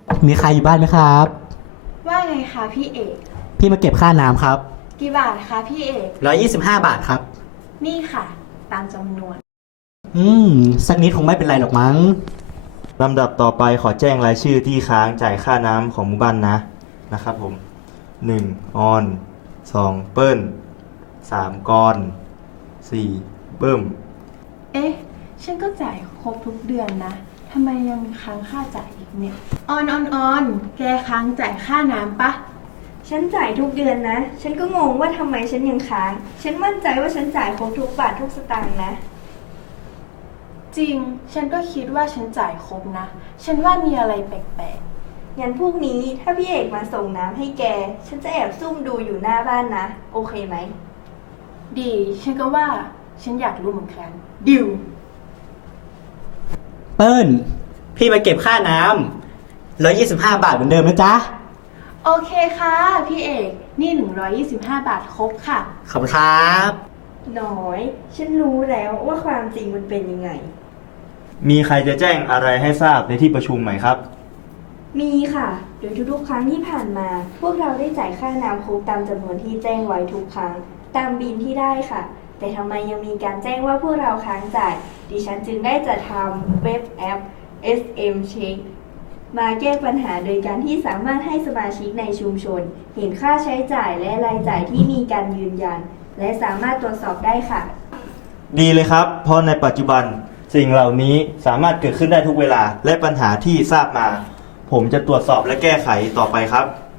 มีใครอยู่บ้านไหมครับว่าไงคะพี่เอกพี่มาเก็บค่าน้ำครับกี่บาทคะพี่เอก 125 บาทครับนี่ค่ะ ตามจำนวนอืม สักนิดคงไม่เป็นไรหรอกมั้งลำดับต่อไปขอแจ้งรายชื่อที่ค้างจ่ายค่าน้ำของหมู่บ้านนะครับผม 1. ออน 2. เปิ้ล 3. กอน 4. เบิ้มเอ๊ะ ฉันก็จ่ายครบทุกเดือนนะทำไมยังมีค้างค่าจ่ายอีกเนี่ย ออน แกค้างจ่ายค่าน้ำปะฉันจ่ายทุกเดือนนะ ฉันก็งงว่าทำไมฉันยังค้าง ฉันมั่นใจว่าฉันจ่ายครบทุกบาททุกสตางค์นะจริง ฉันก็คิดว่าฉันจ่ายครบนะ ฉันว่ามีอะไรแปลกงั้นพรุ่งนี้ถ้าพี่เอกมาส่งน้ำให้แก ฉันจะแอบซุ่มดูอยู่หน้าบ้านนะ โอเคไหมๆ ดี ฉันก็ว่า ฉันอยากรู้เหมือนกัน ดิวเปิ้ล พี่มาเก็บค่าน้ำ125 บาทเหมือนเดิมนะจ๊ะโอเคค่ะ พี่เอก นี่ 125 บาทครบค่ะขอบคุณครับน้อย ฉันรู้แล้วว่าความจริงมันเป็นยังไงมีใครจะแจ้งอะไรให้ทราบในที่ประชุมไหมครับมีค่ะ โดยทุกๆครั้งที่ผ่านมา พวกเราได้จ่ายค่าน้ำครบตามจำนวนที่แจ้งไว้ทุกครั้ง ตามบิลที่ได้ค่ะ แต่ทำไมยังมีการแจ้งว่าพวกเราค้างจ่าย ดิฉันจึงได้จัดทำเว็บแอป SM Check มาแก้ปัญหาโดยการที่สามารถให้สมาชิกในชุมชน เห็นค่าใช้จ่ายและรายจ่ายที่มีการยืนยัน และสามารถตรวจสอบได้ค่ะดีเลยครับ เพราะในปัจจุบันสิ่งเหล่านี้สามารถเกิดขึ้นได้ทุกเวลา และปัญหาที่ทราบมา ผมจะตรวจสอบและแก้ไขต่อไปครับ